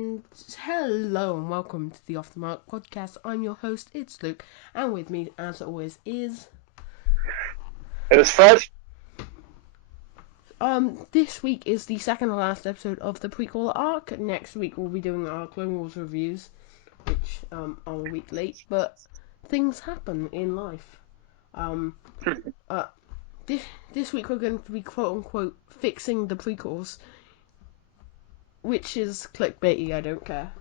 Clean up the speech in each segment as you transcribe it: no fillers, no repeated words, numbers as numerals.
Hello and welcome to the OffTheMark podcast. I'm your host, it's Luke, and with me, as always, is... It was Fred. This week is the second to last episode of the prequel arc. Next week we'll be doing our Clone Wars reviews, which, are a week late, but things happen in life. This week we're going to be quote-unquote fixing the prequels, which is clickbaity, I don't care.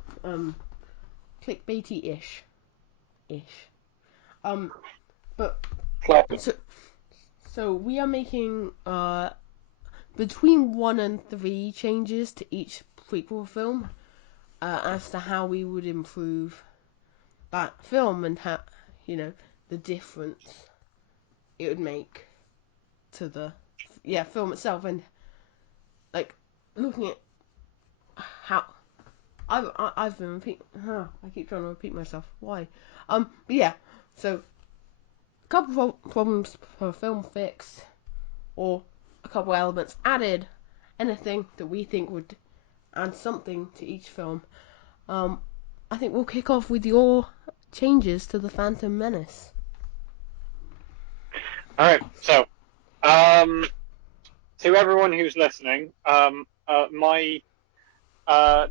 Clickbaity-ish. But so we are making between 1 and 3 changes to each prequel film as to how we would improve that film and how, the difference it would make to the film itself, and like looking at how I've been I keep trying to repeat myself. Why? But yeah. So a couple of problems per film fixed, or a couple elements added. Anything that we think would add something to each film. I think we'll kick off with your changes to the Phantom Menace. All right. So, to everyone who's listening,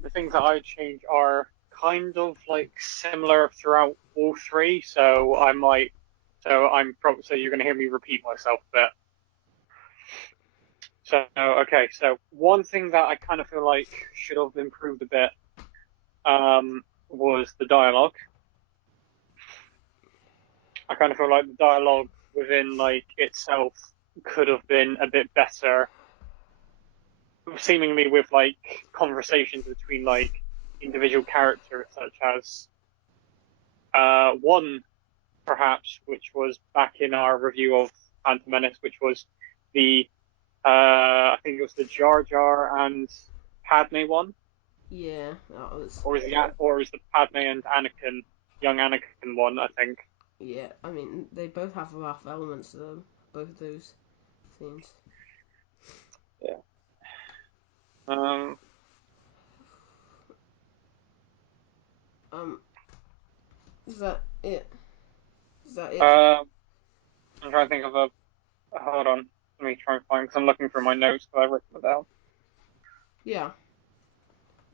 the things that I would change are kind of like similar throughout all three. So you're going to hear me repeat myself a bit. So, okay. So one thing that I kind of feel like should have improved a bit, was the dialogue. I kind of feel like the dialogue within like itself could have been a bit better, seemingly with like conversations between like individual characters, such as one perhaps, which was back in our review of Phantom Menace, which was the I think it was the Jar Jar and Padme one. Yeah, that was. Or is the Padme and Anakin, young Anakin one, I think. Yeah, I mean they both have rough elements to them, both of those scenes. Yeah. Um. Um, is that it? Is that it? I'm trying to think of a. Hold on. Let me try and find, because I'm looking for my notes because I've written it down. Yeah.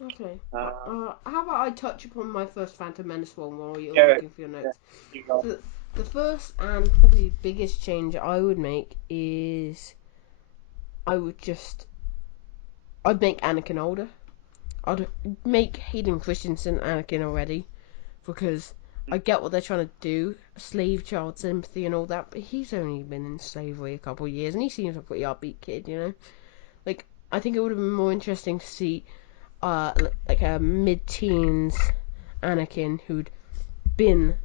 Okay. Uh, How about I touch upon my first Phantom Menace one while you're yeah, looking for your yeah, notes? you go. So, the first and probably biggest change I would make is I would just I'd make Anakin older. I'd make Hayden Christensen Anakin already, because I get what they're trying to do, slave child sympathy and all that, but he's only been in slavery a couple of years and he seems a pretty upbeat kid. Like, I think it would have been more interesting to see like a mid-teens Anakin who'd been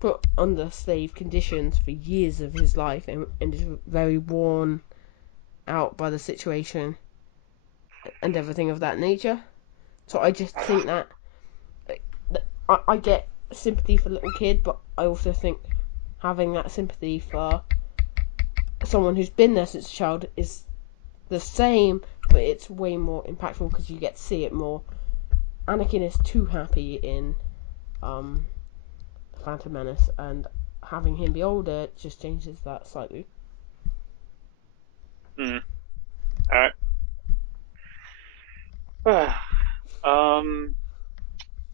put under slave conditions for years of his life and is very worn out by the situation and everything of that nature. So I just think that I get sympathy for the little kid, but I also think having that sympathy for someone who's been there since a child is the same, but it's way more impactful because you get to see it more. Anakin is too happy in Phantom Menace, and having him be older just changes that slightly. Mm. All right. um.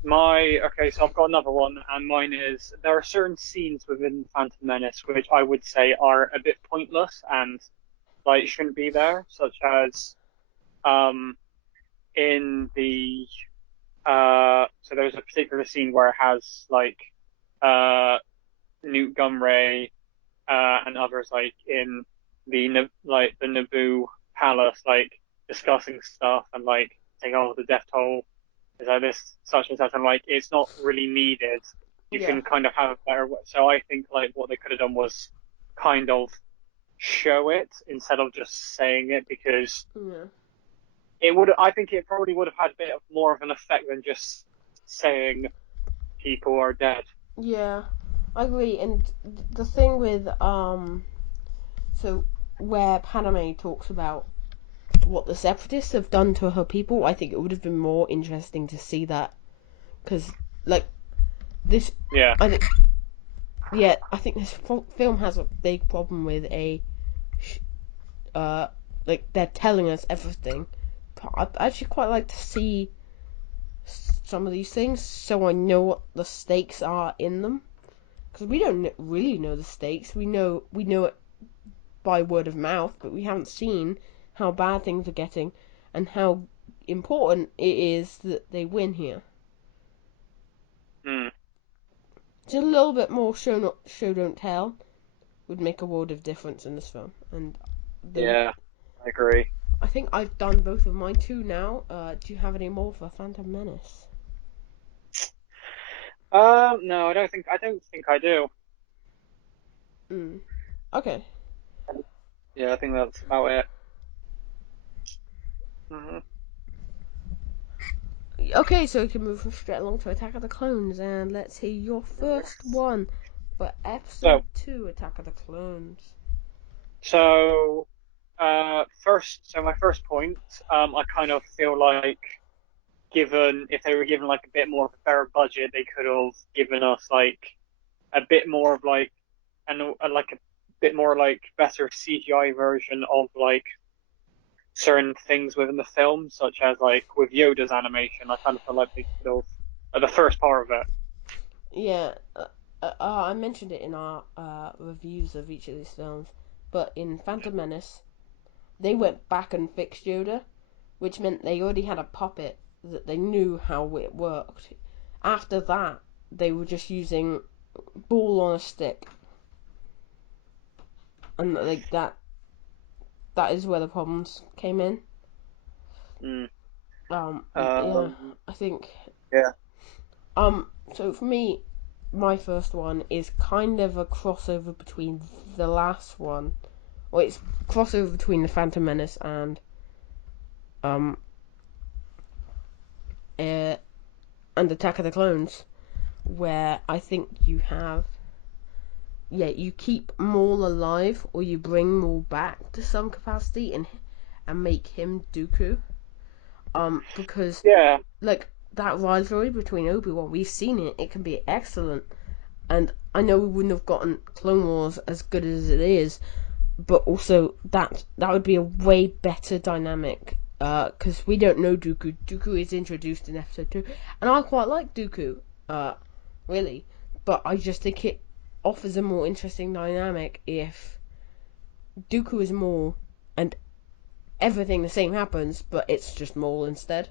So I've got another one, and mine is there are certain scenes within Phantom Menace which I would say are a bit pointless and like shouldn't be there, such as um in the so there's a particular scene where it has like uh Newt Gunray and others like in the Naboo palace, like discussing stuff and like saying, "Oh, the death toll is like this, such and such," and like it's not really needed. You Yeah, can kind of have a better. So I think like what they could have done was kind of show it instead of just saying it, because yeah, it would. I think it probably would have had a bit of more of an effect than just saying people are dead. yeah. I agree. And the thing with so where Padme talks about what the Separatists have done to her people, I think it would have been more interesting to see that. Because, like, this. Yeah. I think. Yeah, I think this film has a big problem with uh, like, they're telling us everything. But I'd actually quite like to see some of these things so I know what the stakes are in them. Because we don't really know the stakes. We know it by word of mouth, but we haven't seen how bad things are getting and how important it is that they win here. Mm. Just a little bit more show don't tell would make a world of difference in this film. And those, Yeah, I agree. I think I've done both of mine too now. Do you have any more for Phantom Menace? No, I don't think I do. Mm. Okay. Yeah, I think that's about it. Hmm. Okay, so we can move straight along to Attack of the Clones, and let's hear your first one for So, Episode 2, Attack of the Clones. so my first point, I kind of feel like given if they were given like a bit more of a fair budget, they could have given us like a bit more of like like a bit more like better CGI version of like certain things within the film, such as like with Yoda's animation. I kind of feel like they could have the first part of it. Yeah, I mentioned it in our reviews of each of these films, but in Phantom Menace, they went back and fixed Yoda, which meant they already had a puppet that they knew how it worked. After that, they were just using ball on a stick, and like that is where the problems came in. Mm. Yeah, Um, I think. yeah, So for me, my first one is kind of a crossover between the last one. Well, it's crossover between the Phantom Menace um uh, and Attack of the Clones, where I think you have, yeah, you keep Maul alive or you bring Maul back to some capacity and make him Dooku. Because yeah. like that rivalry between Obi-Wan, we've seen it. It can be excellent, and I know we wouldn't have gotten Clone Wars as good as it is, but also that would be a way better dynamic. Because we don't know Dooku. Dooku is introduced in Episode 2, and I quite like Dooku. Uh, really, but I just think it offers a more interesting dynamic if Dooku is Maul and everything the same happens, but it's just Maul instead.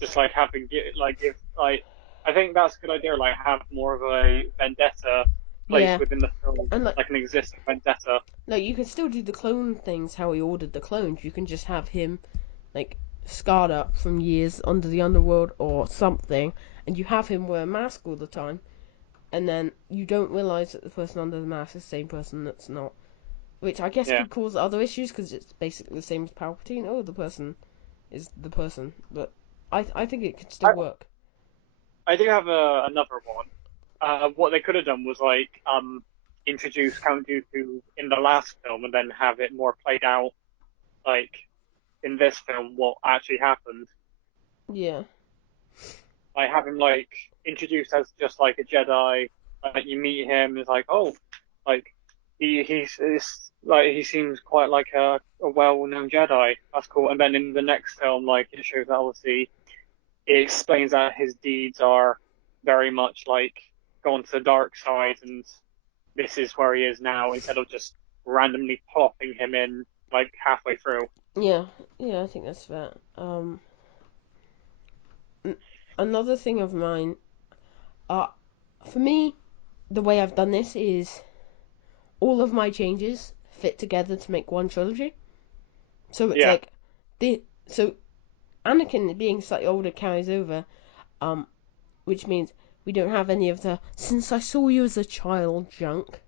Just like having like if like I think that's a good idea. Like have more of a vendetta place Yeah, within the film, and like an existing vendetta. like you can still do the clone things how he ordered the clones. You can just have him like scarred up from years under the underworld or something, and you have him wear a mask all the time, and then you don't realize that the person under the mask is the same person that's not. Which I guess Yeah, could cause other issues because it's basically the same as Palpatine. Oh, the person is the person, but I think it could still I work. I do have another one. What they could have done was like introduce Count Dooku in the last film and then have it more played out like in this film what actually happened. Yeah, Like have him like introduced as just like a Jedi. Like you meet him, it's like oh, like he seems quite like a well-known Jedi. That's cool. And then in the next film, like it shows that obviously it explains that his deeds are very much like gone to the dark side, and this is where he is now instead of just randomly plopping him in like halfway through. yeah, yeah. I think that's fair. Another thing of mine, uh, for me, the way I've done this is all of my changes fit together to make one trilogy. So it's Yeah, like so Anakin being slightly older carries over, um, which means we don't have any of the "since I saw you as a child" junk.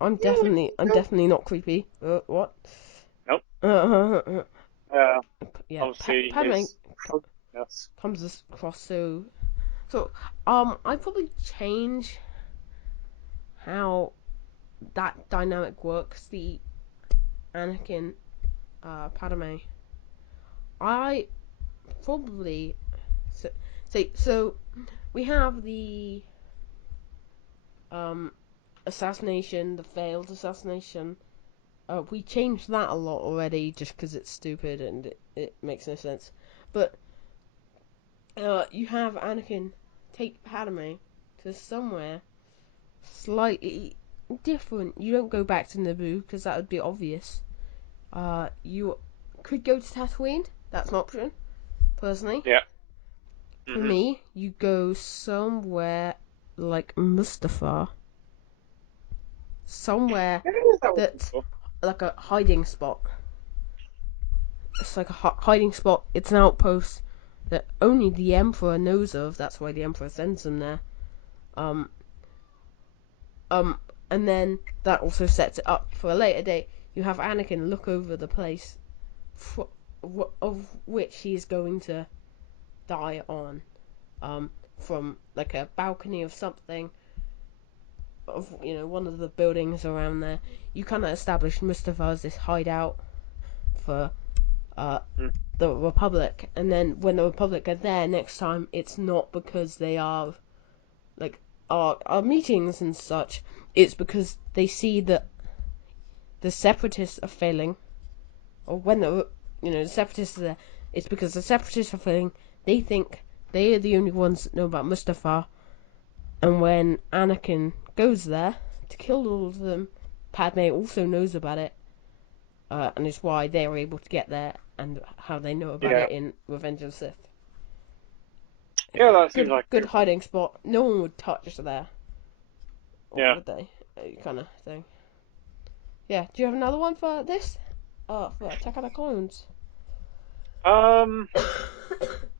I'm yeah, definitely not creepy. What? nope. Uh, Uh, yeah, Obviously Padme his yes. comes across so. I probably change how that dynamic works. The Anakin Padme. I probably say so. We have the um assassination, the failed assassination. We changed that a lot already, just because it's stupid and it makes no sense. But you have Anakin take Padme to somewhere slightly different. You don't go back to Naboo because that would be obvious. You could go to Tatooine. That's an option, personally. Yeah. For Hmm. me, you go somewhere like Mustafar. Somewhere Yeah, that would be that's cool. like a hiding spot. It's like a hiding spot. It's an outpost that only the Emperor knows of. That's why the Emperor sends them there. Um, um, and then that also sets it up for a later date. You have Anakin look over the place of which he is going to die on. From like a balcony of something, of one of the buildings around there. You kind of establish Mustafa as this hideout for uh Mm. the Republic, and then when the Republic are there next time, it's not because they are like our meetings and such. It's because they see that the Separatists are failing, or when the Separatists are there, it's because the Separatists are failing. They think they are the only ones that know about Mustafar, and when Anakin goes there to kill all of them, Padme also knows about it, and it's why they are able to get there and how they know about Yeah. it in Revenge of the Sith. Yeah, that seems Good, like a good good one. hiding spot. No one would touch there, or Yeah. would they? Kind of thing. Yeah. Do you have another one for this? For Attack on the Clones. Um,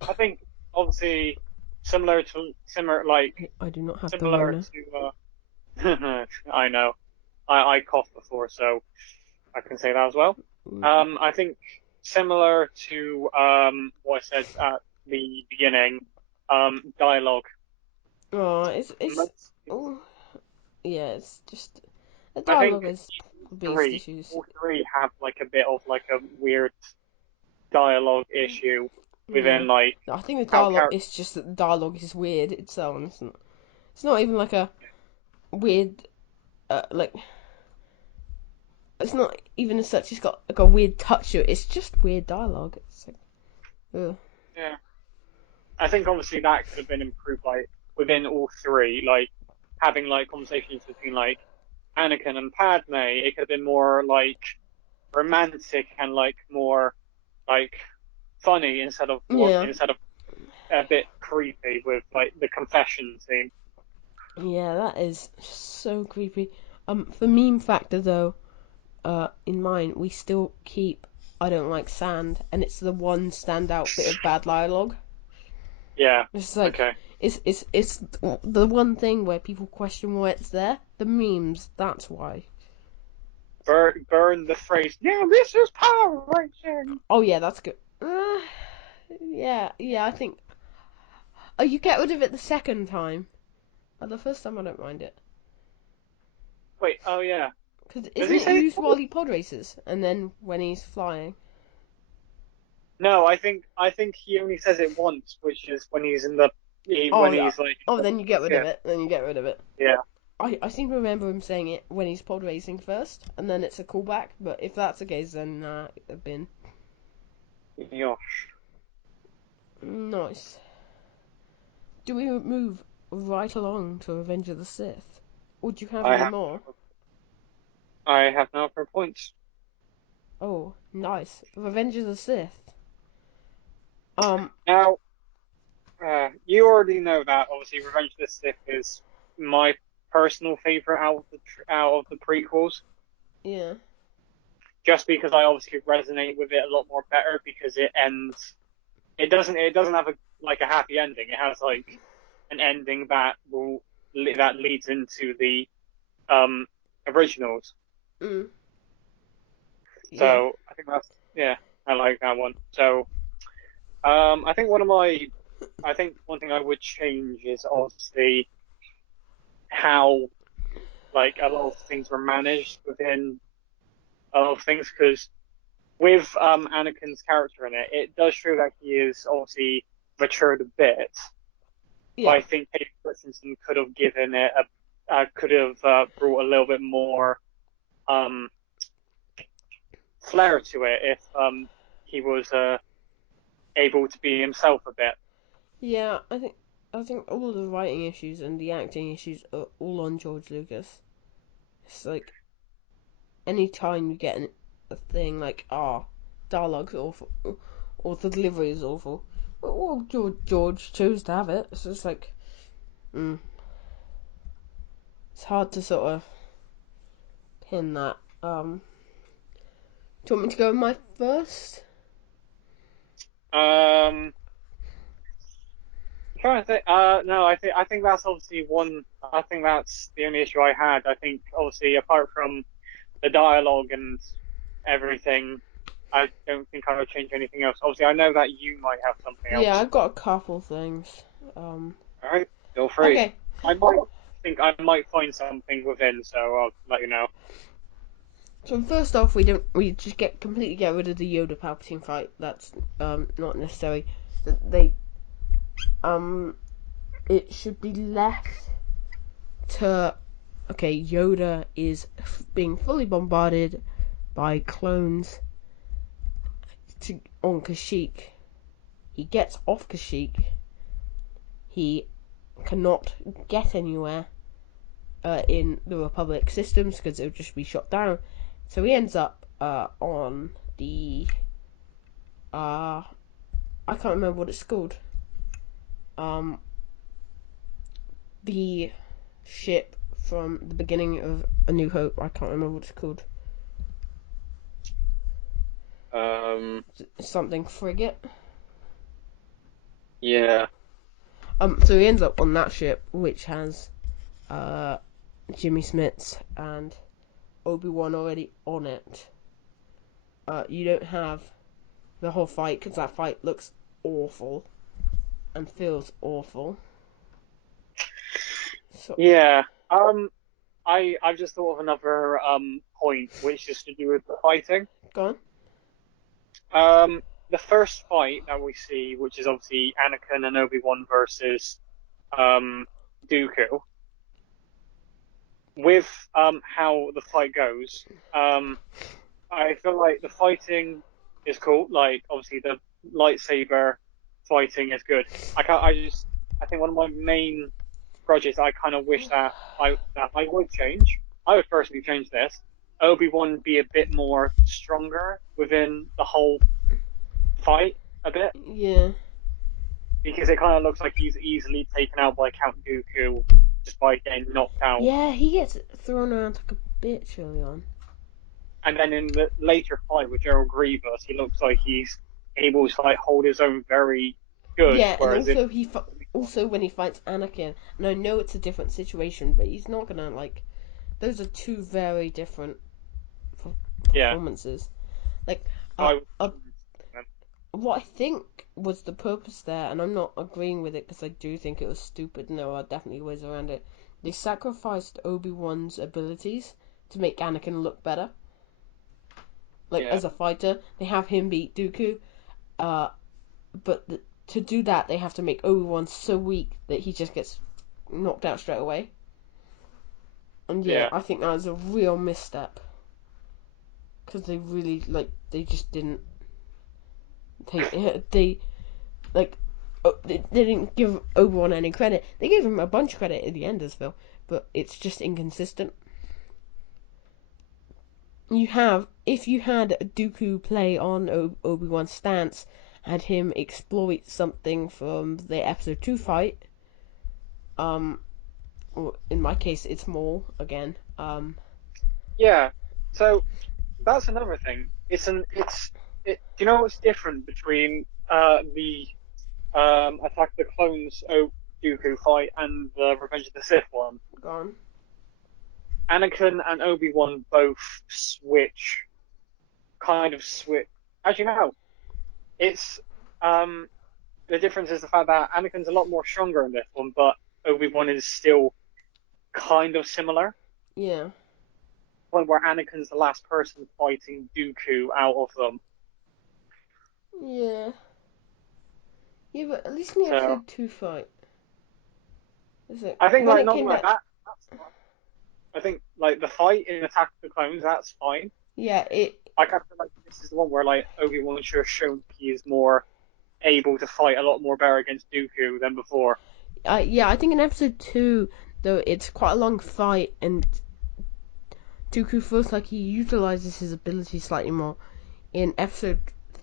I think obviously similar like I do not have the similar Rona. I know. I coughed before, so I can say that as well. Mm. I think similar to what I said at the beginning, dialogue. Oh, it's Most, oh yeah, it's just the I think dialogue is the biggest three, issues. all three have like a bit of like a weird dialogue issue Yeah, within like I think the how dialogue characters. is just that the dialogue is weird itself. It's not even like a weird like it's not even as such. It's got like a weird touch to it. It's just weird dialogue. It's like, ugh. Yeah, I think obviously that could have been improved like within all three, like having like conversations between like Anakin and Padme. It could have been more like romantic and like more like funny Yeah, instead of a bit creepy with like the confession scene. yeah, that is so creepy. For meme factor though, in mine we still keep I don't like sand, and it's the one standout bit of bad dialogue. Yeah. It's like Okay. it's the one thing where people question why it's there. The memes, that's why. Burn the phrase. Yeah, this is power racing. Oh yeah, that's good. Yeah, I think. Oh, you get rid of it the second time. The first time I don't mind it. Wait. Oh yeah. Because Does isn't he it say it used while twice? he pod races and then when he's flying? No, I think he only says it once, which is when he's in the when Oh, he's like oh, then you get rid of yeah it. Then you get rid of it. yeah I seem to remember him saying it when he's pod racing first, and then it's a callback. But if that's the case, then it'd been yeah. nice. Do we move right along to Revenge of the Sith? Or do you have I any have more? I have no for points. Oh, nice. Revenge of the Sith. Um, Now, you already know that obviously Revenge of the Sith is my personal favorite out of the prequels, yeah. just because I obviously resonate with it a lot more better because it ends. It doesn't have a like a happy ending. It has like an ending that leads into the um originals. Mm, yeah. So I think that's yeah, I like that one. So I think I think one thing I would change is obviously how like a lot of things were managed within a lot of things because with Anakin's character in it, it does show that he is obviously matured a bit. But Yeah, I think Hayden Christensen could have given it could have brought a little bit more um, flair to it if he was able to be himself a bit. yeah. I think all the writing issues and the acting issues are all on George Lucas. It's like any time you get a thing like dialogue's awful or the delivery is awful, well, George chose to have it. It's just like mm, it's hard to sort of pin that. Do you want me to go with my first? Um, I'm trying to think. No, I think that's obviously one. I think that's the only issue I had. I think obviously apart from the dialogue and everything, I don't think I would change anything else. Obviously, I know that you might have something Yeah, else. I've got a couple things. Um, All right, feel free. okay. I might think I might find something within, so I'll let you know. So first off, we just completely get rid of the Yoda Palpatine fight. That's not necessary. That they it should be left to okay. Yoda is being fully bombarded by clones on Kashyyyk. He gets off Kashyyyk. He cannot get anywhere in the Republic systems because it would just be shot down. So he ends up on the I can't remember what it's called. Um, the ship from the beginning of A New Hope. I can't remember what it's called. Um, Something frigate. yeah. So he ends up on that ship, which has uh, Jimmy Smits and Obi-Wan already on it. You don't have the whole fight because that fight looks awful and feels awful. So, Yeah. I've just thought of another point, which is to do with the fighting. go on. The first fight that we see, which is obviously Anakin and Obi-Wan versus um Dooku, with how the fight goes, I feel like the fighting is cool. Like obviously the lightsaber fighting is good. I think one of my main grudges I kind of wish that I would change. I would personally change this. Obi-Wan be a bit more stronger within the whole fight a bit Yeah. because it kind of looks like he's easily taken out by Count Dooku just by getting knocked out. Yeah, he gets thrown around like a bitch early on. And then in the later fight with Gerald Grievous, he looks like he's able to like hold his own very good. Yeah, and Whereas in also when he fights Anakin, and I know it's a different situation, but he's not gonna like. Those are two very different yeah, performances. Like, uh, I uh, what I think was the purpose there, and I'm not agreeing with it because I do think it was stupid, and there are definitely ways around it. They sacrificed Obi-Wan's abilities to make Anakin look better. Like, yeah, as a fighter, they have him beat Dooku, uh, but to do that, they have to make Obi-Wan so weak that he just gets knocked out straight away. And yeah, yeah, I think that was a real misstep because they really they just didn't they like they didn't give Obi-Wan any credit. They gave him a bunch of credit at the end as well, but it's just inconsistent. If you had Dooku play on Obi-Wan's stance, had him exploit something from the Episode 2 fight, um, or in my case, it's Maul again. yeah. So that's another thing. Do you know what's different between the Attack of the Clones Dooku fight and the Revenge of the Sith one? Gone. Anakin and Obi-Wan both switch. Actually, no. It's um the difference is the fact that Anakin's a lot more stronger in this one, but Obi-Wan is still kind of similar. Yeah. Point where Anakin's the last person fighting Dooku out of them. Yeah. Yeah, but at least in the So episode 2 fight. Is it? I think When like it not came like back. that. That's fine. I think like the fight in Attack of the Clones, that's fine. Yeah, it. I kind of feel like this is the one where like Obi-Wan should have shown he is more able to fight a lot more better against Dooku than before. Yeah, I think in episode 2, though, it's quite a long fight, and Dooku feels like he utilizes his ability slightly more. In episode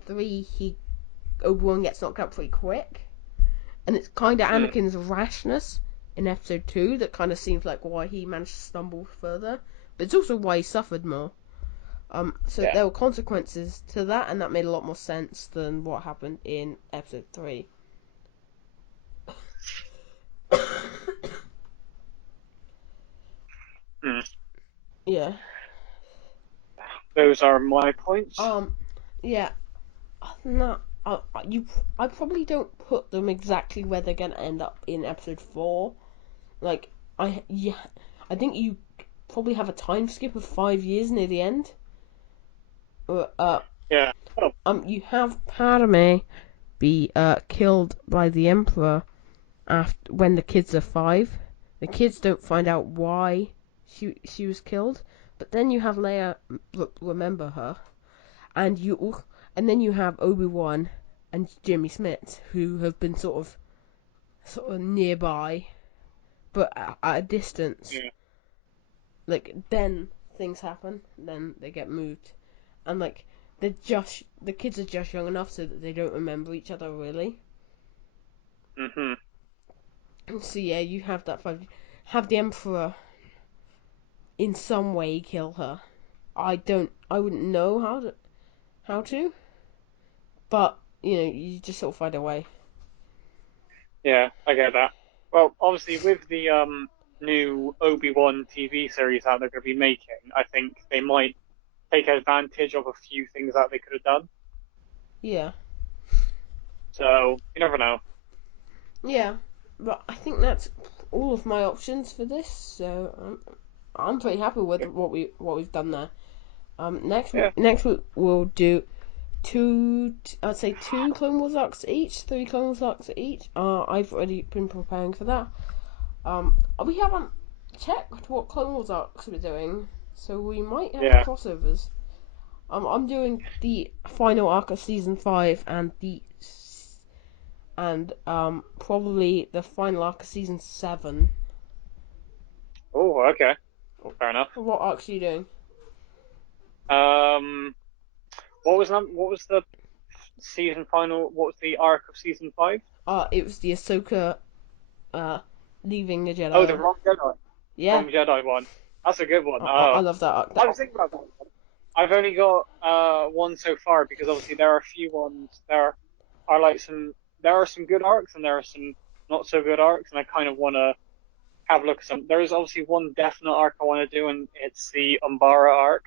3, Obi-Wan gets knocked out pretty quick. And it's kind of Mm, Anakin's rashness in episode 2 that kind of seems like why he managed to stumble further. But it's also why he suffered more. So yeah. there were consequences to that, and that made a lot more sense than what happened in episode 3. Mm. Yeah. Those are my points. Um. Yeah. No. I probably don't put them exactly where they're gonna end up in episode 4. Like, yeah, I think you probably have a time skip of 5 years near the end. Uh, uh, Yeah. Oh, you have Padme be killed by the Emperor after when the kids are 5. The kids don't find out why she was killed, but then you have Leia remember her, and and then you have Obi-Wan and Jimmy Smith who have been sort of nearby, but at a distance. yeah. Like then things happen, then they get moved, and like the kids are just young enough so that they don't remember each other really. Hmm. So yeah, you have that fight. Have the Emperor in some way kill her. I wouldn't know how to, but you just sort of find a way. Yeah, I get that. Well, obviously with the new Obi-Wan TV series that they're going to be making, I think they might take advantage of a few things that they could have done. Yeah, So you never know. yeah, but I think that's all of my options for this. So I'm pretty happy with Yeah, what we've done there. Next yeah, next week we'll do I'd say two Clone Wars arcs each, three Clone Wars arcs each. I've already been preparing for that. We haven't checked what Clone Wars arcs we're doing, so we might have yeah. crossovers. I'm doing the final arc of season 5 and probably the final arc of season 7. Oh, okay, fair enough. What arcs are you doing? Um, what was the season final? What was the arc of season 5? It was the Ahsoka uh leaving the Oh, the Jedi. Wrong Jedi. Yeah, Wrong Jedi one. That's a good one. I Oh, love that arc. I was thinking about that one. I've only got one so far because obviously there are a few ones. There are like there are some good arcs and there are some not so good arcs, and I kind of want to have a look at some. There is obviously one definite arc I want to do, and it's the Umbara arc,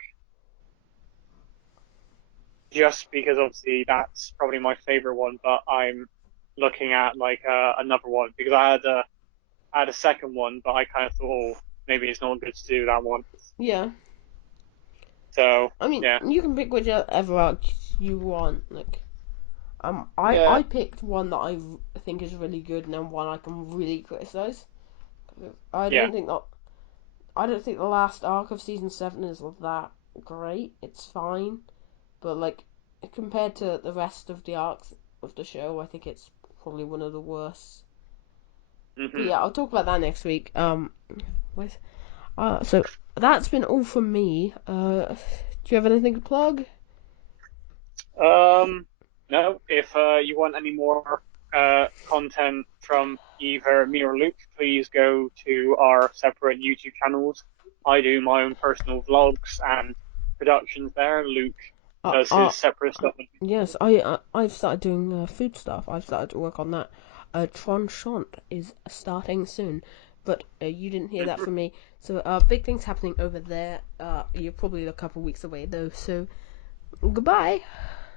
just because obviously that's probably my favorite one. But I'm looking at like another one because I had a second one, but I kind of thought, oh, maybe it's not good to do that one. Yeah, So I mean, yeah, you can pick whichever arc you want. Like, I yeah, I picked one that think is really good, and then one I can really criticize. I yeah. don't think that I don't think the last arc of season 7 is that great. It's fine, but like compared to the rest of the arcs of the show, I think it's probably one of the worst. But Hmm. yeah, I'll talk about that next week. With so that's been all from me. Do you have anything to plug? No, if you want any more content from either me or Luke, please go to our separate YouTube channels. I do my own personal vlogs and productions there. Luke Uh, does uh, his separate stuff on YouTube. yes, I've started doing food stuff. I've started to work on that. Tranchant is starting soon, but you didn't hear that Mhm. from me. So big things happening over there. You're probably a couple weeks away though. So goodbye.